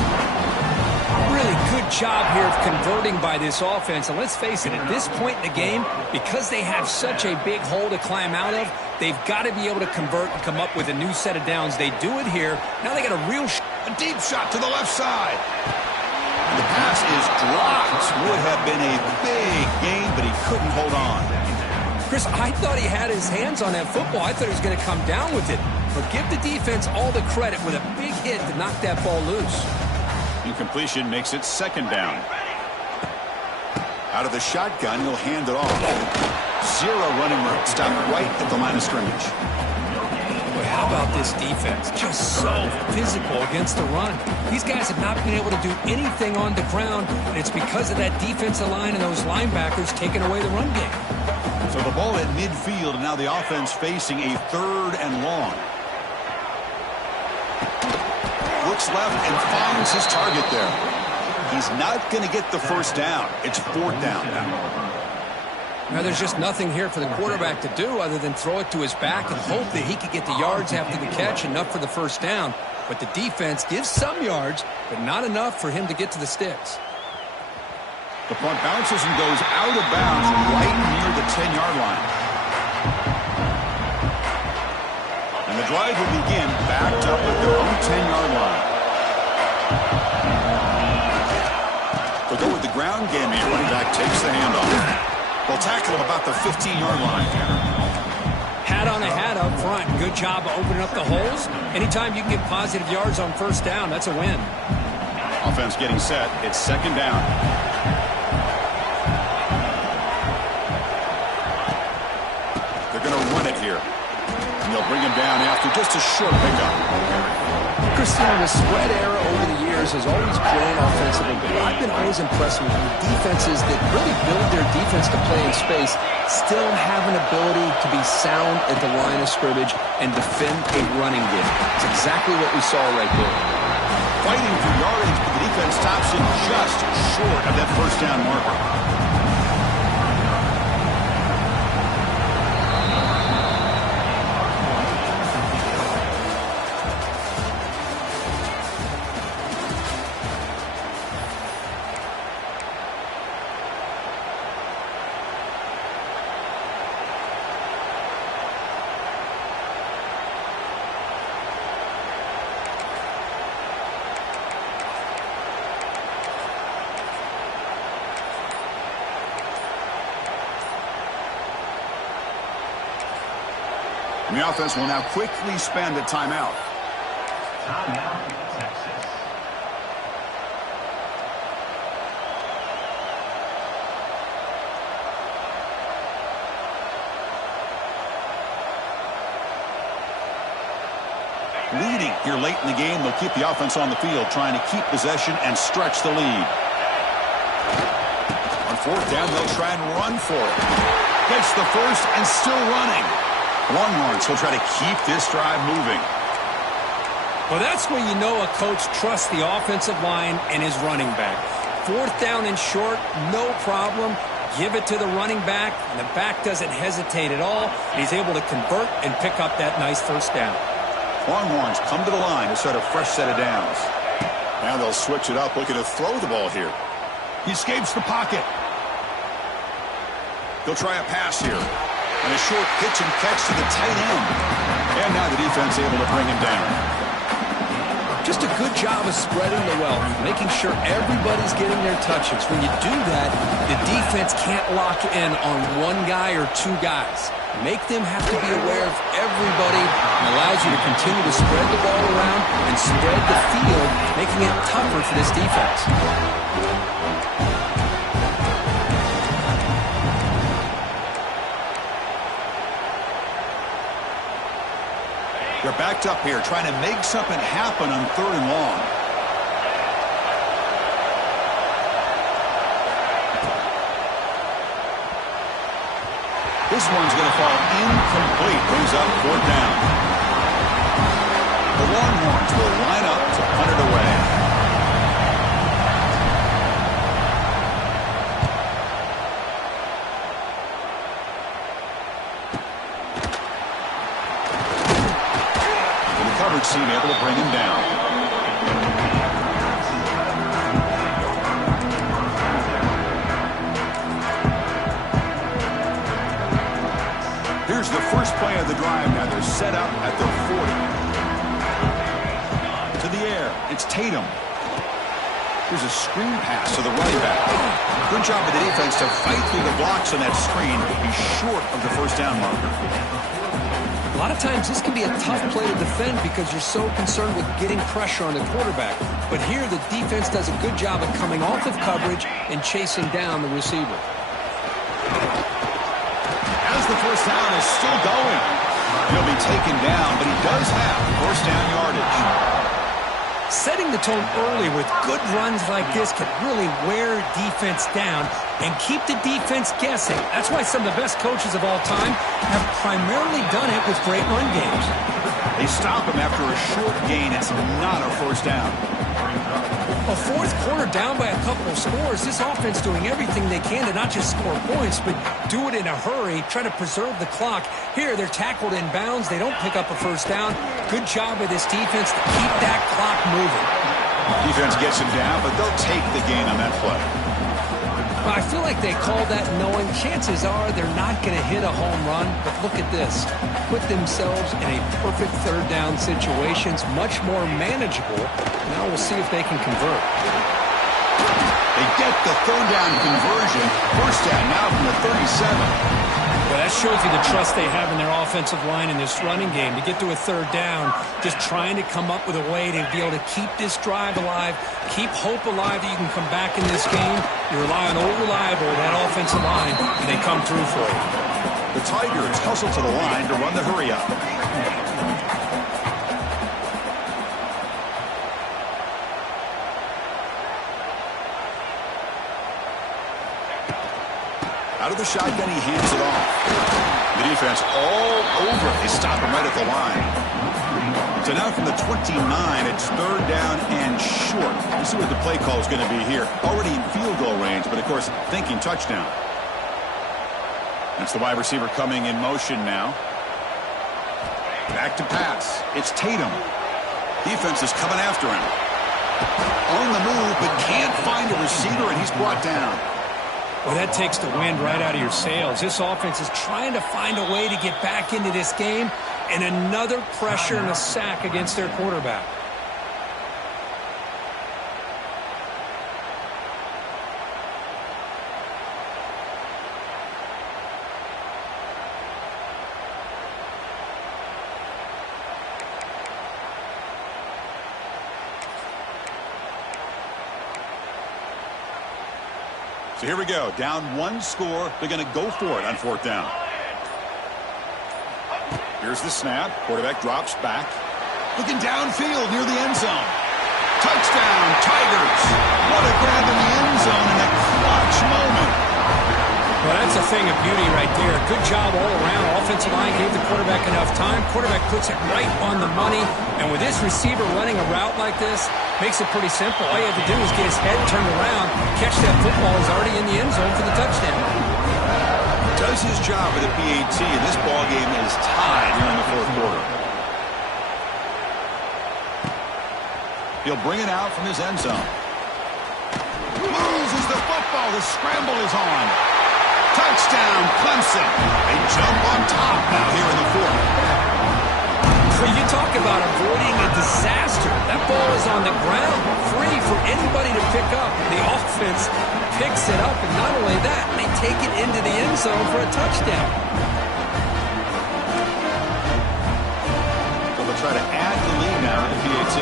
Really good job here of converting by this offense. And let's face it, at this point in the game, because they have such a big hole to climb out of, they've got to be able to convert and come up with a new set of downs. They do it here. Now they got a real a deep shot to the left side. The pass is dropped. Would have been a big gain, but he couldn't hold on. Chris, I thought he had his hands on that football. I thought he was going to come down with it. But give the defense all the credit with a big hit to knock that ball loose. Incompletion makes it 2nd down. Out of the shotgun, he'll hand it off. 0 running room. Stop right at the line of scrimmage. Boy, how about this defense? Just so physical against the run. These guys have not been able to do anything on the ground, and it's because of that defensive line and those linebackers taking away the run game. So the ball at midfield, and now the offense facing a 3rd and long. Looks left and finds his target there. He's not going to get the first down. It's 4th down now. Now, there's just nothing here for the quarterback to do other than throw it to his back and hope that he could get the yards after the catch, enough for the first down. But the defense gives some yards, but not enough for him to get to the sticks. The punt bounces and goes out of bounds right near the 10-yard line. And the drive will begin backed up at their own 10-yard line. They'll go with the ground game here. Running back takes the handoff. They'll tackle him about the 15-yard line. Hat on a hat up front. Good job of opening up the holes. Anytime you can get positive yards on first down, that's a win. Offense getting set. It's 2nd down. They're going to run it here. And they'll bring him down after just a short pickup. Cristiano, the spread era over the years has always grown offensively, but I've been always impressed with the defenses that really build their defense to play in space, still have an ability to be sound at the line of scrimmage and defend a running game. It's exactly what we saw right there. Fighting for yardage, but the defense stops it just short of that first down marker. And the offense will now quickly spend a timeout. Timeout, Texas. Leading here late in the game, they'll keep the offense on the field, trying to keep possession and stretch the lead. On fourth down, they'll try and run for it. Gets the first and still running. Longhorns will try to keep this drive moving. Well, that's where you know a coach trusts the offensive line and his running back. Fourth down and short, no problem. Give it to the running back, and the back doesn't hesitate at all. He's able to convert and pick up that nice first down. Longhorns come to the line to start a fresh set of downs. Now they'll switch it up, looking to throw the ball here. He escapes the pocket. They'll try a pass here. And a short pitch and catch to the tight end. And now the defense able to bring him down. Just a good job of spreading the wealth, making sure everybody's getting their touches. When you do that, the defense can't lock in on one guy or two guys. Make them have to be aware of everybody, and allows you to continue to spread the ball around and spread the field, making it tougher for this defense. They're backed up here, trying to make something happen on third and long. This one's going to fall incomplete. Brings up fourth down. The Longhorns will line up to punt it away. Team able to bring him down. Here's the first play of the drive now. They're set up at the 40. To the air. It's Tatum. Here's a screen pass to the running back. Good job of the defense to fight through the blocks on that screen. He's short of the first down marker. A lot of times this can be a tough play to defend because you're so concerned with getting pressure on the quarterback. But here the defense does a good job of coming off of coverage and chasing down the receiver. As the first down is still going. He'll be taken down, but he does have first down yardage. Setting the tone early with good runs like this can really wear defense down and keep the defense guessing. That's why some of the best coaches of all time have primarily done it with great run games. They stop him after a short gain. It's not a first down. A fourth quarter down by a couple of scores. This offense doing everything they can to not just score points, but do it in a hurry, try to preserve the clock. Here, they're tackled in bounds. They don't pick up a first down. Good job of this defense to keep that clock moving. Defense gets him down, but they'll take the gain on that play. Well, I feel like they call that knowing chances are they're not going to hit a home run. But look at this. Put themselves in a perfect third down situation. It's much more manageable. Now we'll see if they can convert. They get the third down conversion. First down now from the 37. Well, that shows you the trust they have in their offensive line in this running game. To get to a third down, just trying to come up with a way to be able to keep this drive alive, keep hope alive that you can come back in this game. You rely on old reliable, that offensive line, and they come through for you. The Tigers hustle to the line to run the hurry up. Out of the shotgun, he hands it off. The defense all over. They stop him right at the line. So now from the 29, it's third down and short. Let's see what the play call is going to be here. Already in field goal range, but of course thinking touchdown. That's the wide receiver coming in motion now. Back to pass. It's Tatum. Defense is coming after him. On the move, but can't find a receiver, and he's brought down. Well, that takes the wind right out of your sails. This offense is trying to find a way to get back into this game, and another pressure and a sack against their quarterback. So here we go. Down one score. They're going to go for it on fourth down. Here's the snap. Quarterback drops back. Looking downfield near the end zone. Touchdown, Tigers. What a grab in the end zone in a clutch moment. Well, that's a thing of beauty right there. Good job all around. Offensive line gave the quarterback enough time. Quarterback puts it right on the money. And with this receiver running a route like this, makes it pretty simple. All you have to do is get his head turned around, catch that football. He's already in the end zone for the touchdown. Does his job with a PAT, and this ball game is tied here in the fourth quarter. He'll bring it out from his end zone. Loses the football. The scramble is on. Touchdown, Clemson. They jump on top now here in the fourth. You talk about avoiding a disaster. That ball is on the ground, free for anybody to pick up. The offense picks it up, and not only that, they take it into the end zone for a touchdown. So they'll try to add the lead now to PAT.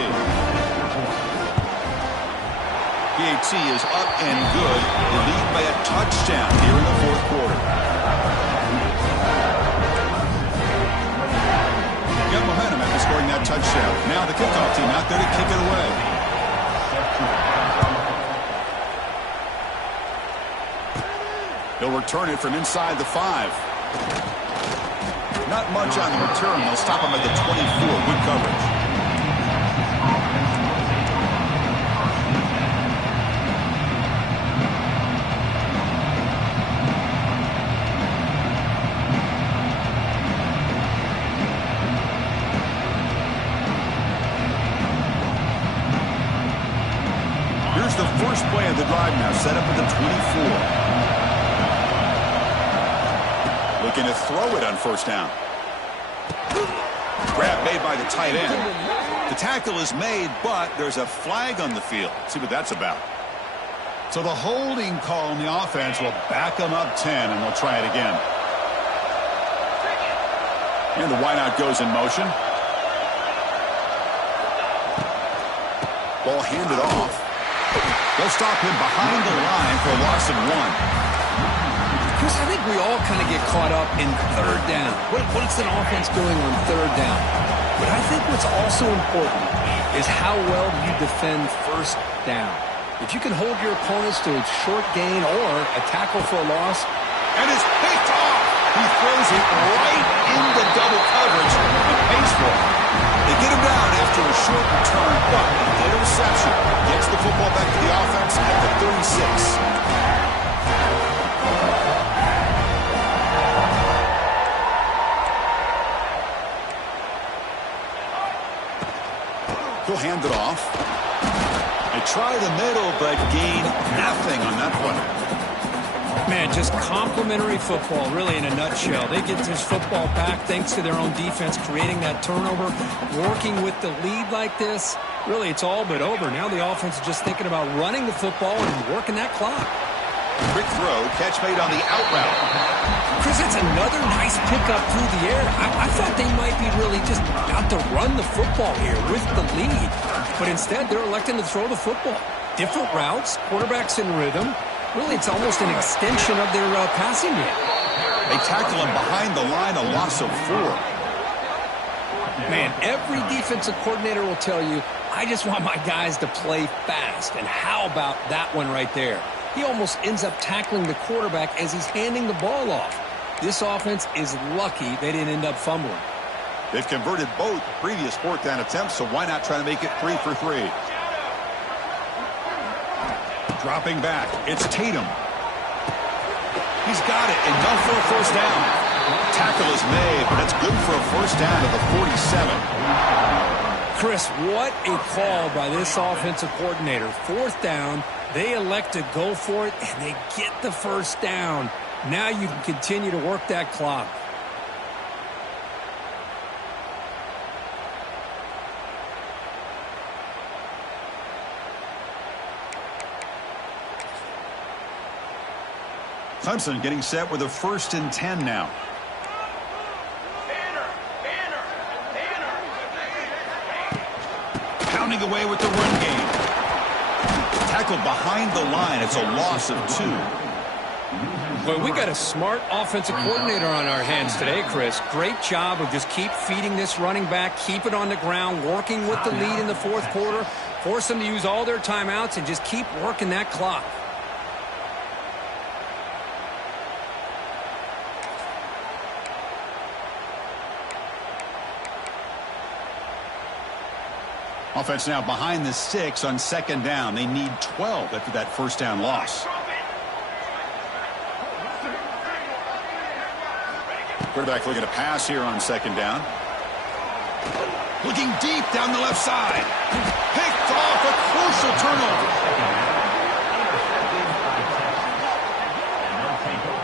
PAT is up and good. They lead by a touchdown here in the fourth quarter. Got momentum after scoring that touchdown. Now the kickoff team out there to kick it away. They'll return it from inside the 5. Not much on the return. They'll stop him at the 24. Good coverage. The first play of the drive now set up at the 24. Looking to throw it on first down. Grab made by the tight end. The tackle is made, but there's a flag on the field. Let's see what that's about. So the holding call on the offense will back them up 10, and they'll try it again. And the wideout goes in motion. Ball handed off. They'll stop him behind the line for a loss of 1. Chris, I think we all kind of get caught up in third down. What's an offense doing on third down? But I think what's also important is how well you defend first down. If you can hold your opponents to a short gain or a tackle for a loss. And it's picked off. He throws it right into double coverage and pays for it. They get him down after a short return, but the interception gets the football back to the offense at the 36. He'll hand it off. They try the middle, but gain nothing on that play. Man, just complimentary football, really, in a nutshell. They get this football back thanks to their own defense, creating that turnover, working with the lead like this. Really, it's all but over. Now the offense is just thinking about running the football and working that clock. Quick throw, catch made on the out route. Chris, it's another nice pickup through the air. I thought they might be really just out to run the football here with the lead. But instead, they're electing to throw the football. Different routes, quarterbacks in rhythm. Really, it's almost an extension of their passing game. They tackle him behind the line, a loss of 4. Man, every defensive coordinator will tell you, I just want my guys to play fast. And how about that one right there? He almost ends up tackling the quarterback as he's handing the ball off. This offense is lucky they didn't end up fumbling. They've converted both previous fourth down attempts, so why not try to make it 3 for 3? Dropping back, it's Tatum. He's got it, enough for a first down. Tackle is made, but it's good for a first down at the 47. Chris, what a call by this offensive coordinator. Fourth down, they elect to go for it, and they get the first down. Now you can continue to work that clock. Clemson getting set with a 1st and 10 now. Pounding away with the run game. Tackled behind the line. It's a loss of 2. Well, we got a smart offensive coordinator on our hands today, Chris. Great job of just keep feeding this running back, keep it on the ground, working with the lead in the fourth quarter, force them to use all their timeouts, and just keep working that clock. Offense now behind the 6 on 2nd down. They need 12 after that first down loss. Quarterback looking to pass here on 2nd down. Looking deep down the left side. Picked off, a crucial turnover.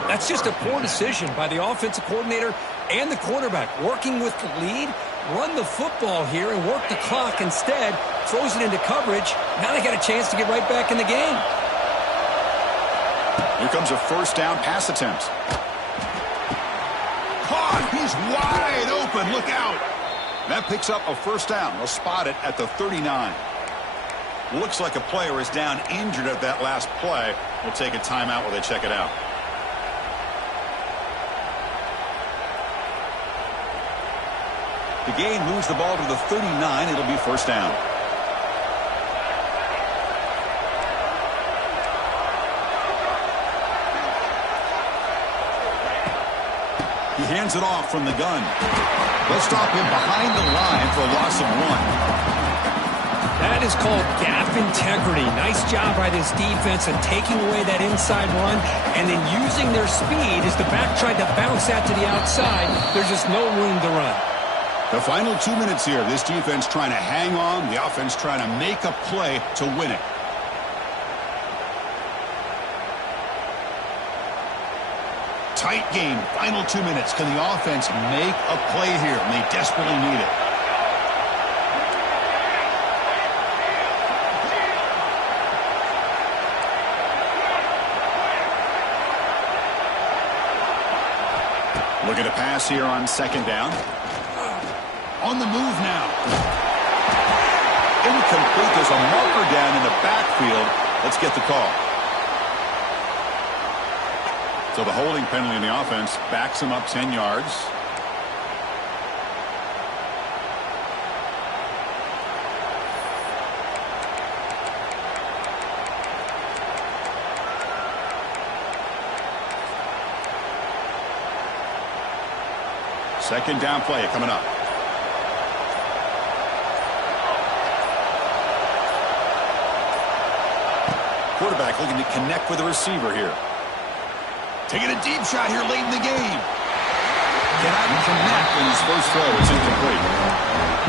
That's just a poor decision by the offensive coordinator and the quarterback. Working with the lead, run the football here and work the clock instead. Throws it into coverage. Now they got a chance to get right back in the game. Here comes a first down pass attempt. Caught. He's wide open. Look out. That picks up a first down. They'll spot it at the 39. Looks like a player is down injured at that last play. We'll take a timeout while they check it out. The gain moves the ball to the 39. It'll be first down. He hands it off from the gun. They'll stop him behind the line for a loss of 1. That is called gap integrity. Nice job by this defense of taking away that inside run and then using their speed as the back tried to bounce that to the outside. There's just no room to run. The final 2 minutes here. This defense trying to hang on. The offense trying to make a play to win it. Tight game. Final 2 minutes. Can the offense make a play here? And they desperately need it. Looking to pass here on 2nd down. On the move now. Incomplete. There's a marker down in the backfield. Let's get the call. So the holding penalty in the offense backs him up 10 yards. Second down play coming up. Quarterback looking to connect with the receiver here. Taking a deep shot here late in the game. Cannot connect in his first throw. It's incomplete.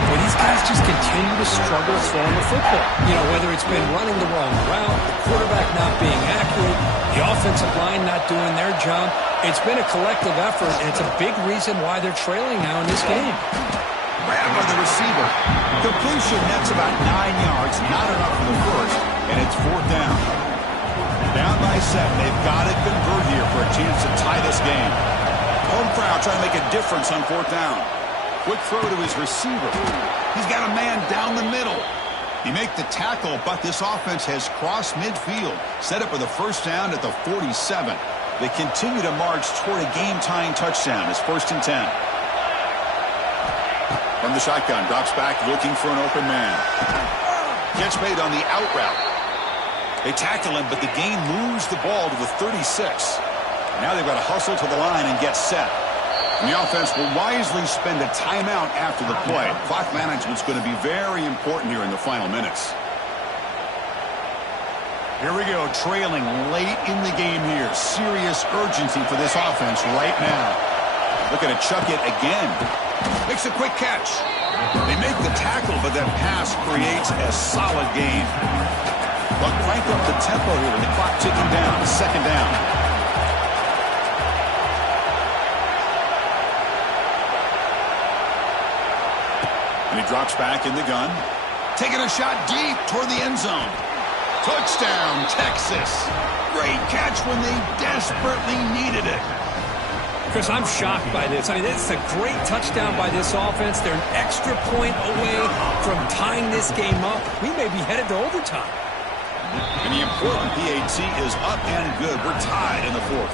Well, these guys just continue to struggle throwing the football. You know, whether it's been running the wrong route, the quarterback not being accurate, the offensive line not doing their job. It's been a collective effort, and it's a big reason why they're trailing now in this game. Grabbed by the receiver. Completion, that's about 9 yards. Not enough for the first, and it's 4th down. Down by 7. They've got to convert here for a chance to tie this game. Home crowd trying to make a difference on 4th down. Quick throw to his receiver. He's got a man down the middle. He make the tackle, but this offense has crossed midfield. Set up with a first down at the 47. They continue to march toward a game-tying touchdown. It's 1st and 10. From the shotgun, drops back looking for an open man. Catch made on the out route. They tackle him, but the gain moves the ball to the 36. Now they've got to hustle to the line and get set. And the offense will wisely spend a timeout after the play. Clock management's going to be very important here in the final minutes. Here we go, trailing late in the game here. Serious urgency for this offense right now. Looking to chuck it again. Makes a quick catch. They make the tackle, but that pass creates a solid gain. But crank up the tempo here with the clock ticking down. Second down. And he drops back in the gun. Taking a shot deep toward the end zone. Touchdown, Texas. Great catch when they desperately needed it. Chris, I'm shocked by this. I mean, it's a great touchdown by this offense. They're an extra point away from tying this game up. We may be headed to overtime. And the important PAT is up and good. We're tied in the fourth.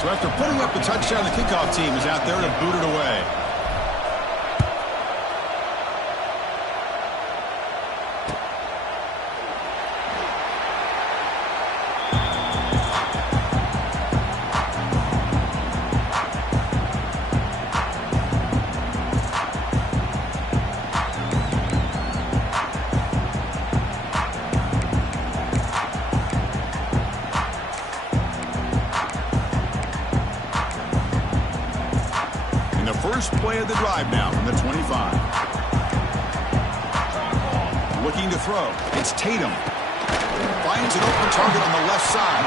So after putting up the touchdown, the kickoff team is out there to boot it away. First play of the drive now from the 25. Looking to throw. It's Tatum. Finds an open target on the left side.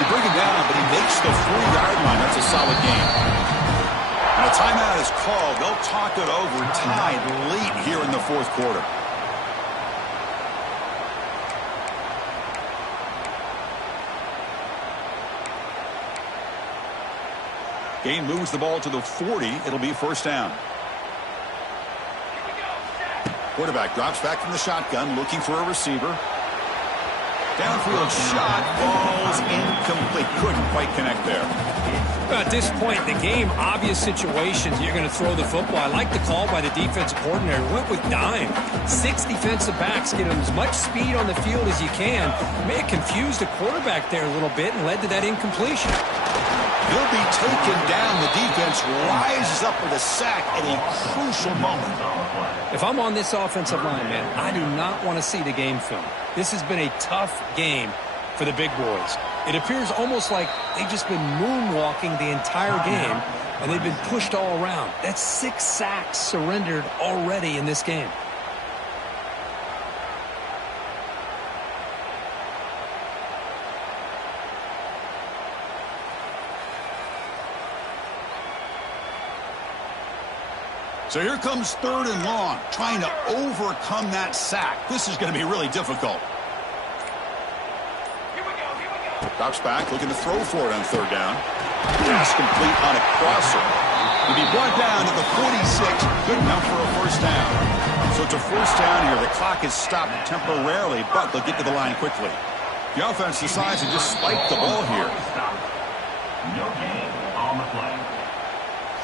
They bring him down, but he makes the 4-yard line. That's a solid gain. And a timeout is called. They'll talk it over, tied late here in the fourth quarter. Gain moves the ball to the 40. It'll be first down. Quarterback drops back from the shotgun, looking for a receiver. Downfield shot falls incomplete. Couldn't quite connect there. At this point in the game, obvious situations, you're going to throw the football. I like the call by the defensive coordinator. Went with dime. 6 defensive backs, get them as much speed on the field as you can. May have confused the quarterback there a little bit and led to that incompletion. He'll be taken down. The defense rises up with a sack at a crucial moment. If I'm on this offensive line, man, I do not want to see the game film. This has been a tough game for the big boys. It appears almost like they've just been moonwalking the entire game, and they've been pushed all around. That's 6 sacks surrendered already in this game. So here comes 3rd and long, trying to overcome that sack. This is going to be really difficult. Drops back, looking to throw for it on 3rd down. Pass complete on a crosser. He'll be brought down at the 46, good enough for a first down. So it's a first down here. The clock is stopped temporarily, but they'll get to the line quickly. The offense decides to just spike the ball here. No gain on the play.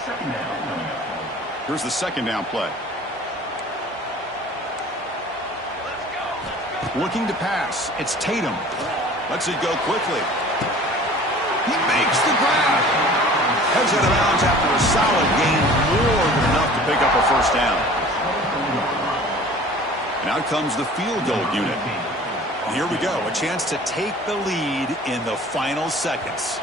Second down. Here's the second down play. Looking to pass. It's Tatum. Lets it go quickly. He makes the grab. Heads out of bounds after a solid gain, more than enough to pick up a first down. And out comes the field goal unit. And here we go, a chance to take the lead in the final seconds.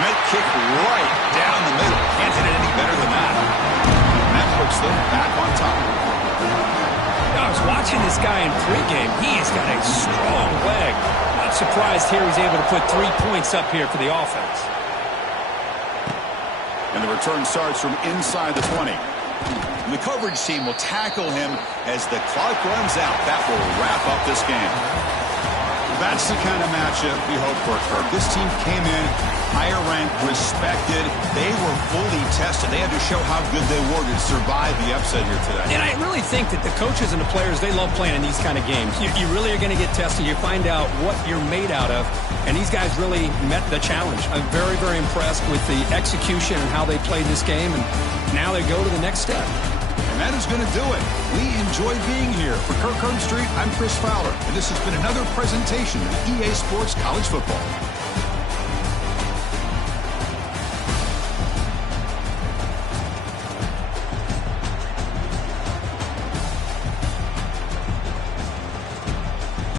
Net kick right down the middle. Can't hit it any better than that. And that puts them back on top. I was watching this guy in pregame. He has got a strong leg. Not surprised here he's able to put 3 points up here for the offense. And the return starts from inside the 20. And the coverage team will tackle him as the clock runs out. That will wrap up this game. That's the kind of matchup we hope for, Kirk. This team came in higher ranked, respected. They were fully tested. They had to show how good they were to survive the upset here today. And I really think that the coaches and the players, they love playing in these kind of games. You really are going to get tested. You find out what you're made out of. And these guys really met the challenge. I'm very, very impressed with the execution and how they played this game. And now they go to the next step. And that is going to do it. We enjoyed being here. For Kirk Herbstreit, I'm Chris Fowler, and this has been another presentation of EA Sports College Football.